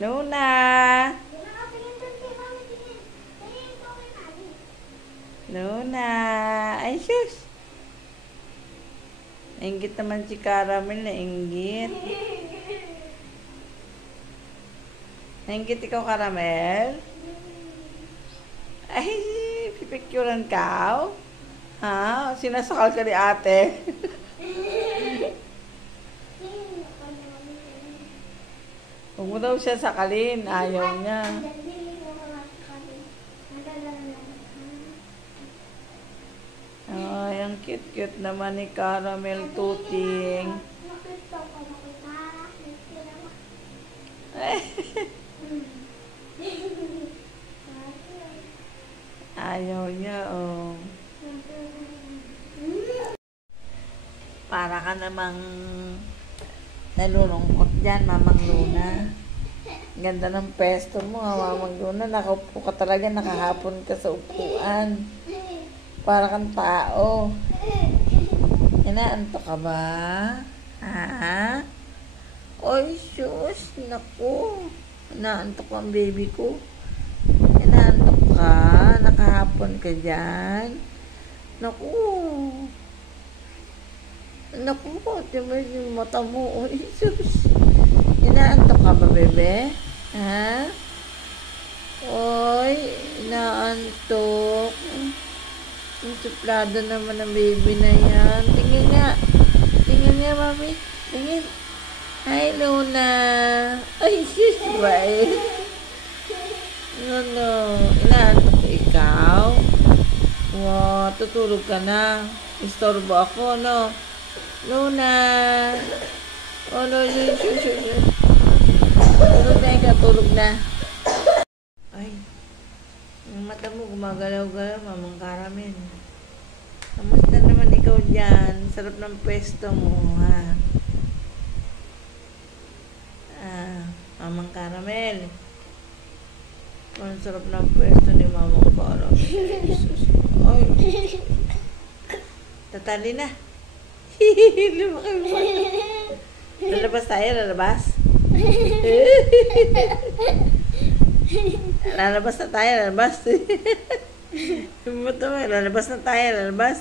Luna! Luna! Ay, sus! Inggit naman si Caramel na inggit. Nainggit ikaw, Caramel? Ay, pipicturan ka? Ha? Sinasakal ka ni ate? Huwag mo daw siya sakalin. Ayaw niya. Ay, ang cute-cute naman ni Caramel Tuting. Ayaw niya, oh. Para ka namang nalulungkot dyan, Mamang Luna. Ganda ng pesto mo, Mamang Luna. Nakaupo ka talaga, nakahapon ka sa upuan. Para kang tao. Inaantok ka ba? Ha? Oy, sus, naku. Inaantok ang baby ko. Inaantok ka? Nakahapon ka dyan? Naku. Naku, tiba yung mata mo. Oy, sus. Inaantok ka ba, bebe? Ha? Oy, inaantok. Ang suplado naman ang baby na yan. Tingin nga. Tingin nga, mami. Tingin. Hi, Luna. Ay, sis, bye. Ano? Inaantok ikaw? Wow, tutulog ka na. Istorbo ako, no? Luna. Oh, no, shoo. Tulog na ikaw, tulog na. Ay. Yung mata mo gumagalaw-galaw, Mamang Caramel. Kamusta naman ikaw dyan? Sarap ng pwesto mo, ha? Mamang Caramel. Ang sarap ng pwesto ni Mamang Caramel. Jesus. Ay. Tatali na. Lumaki mo. Lalabas tayo, lalabas. Lalabas na tayo, lalabas. Lalabas na tayo, lalabas.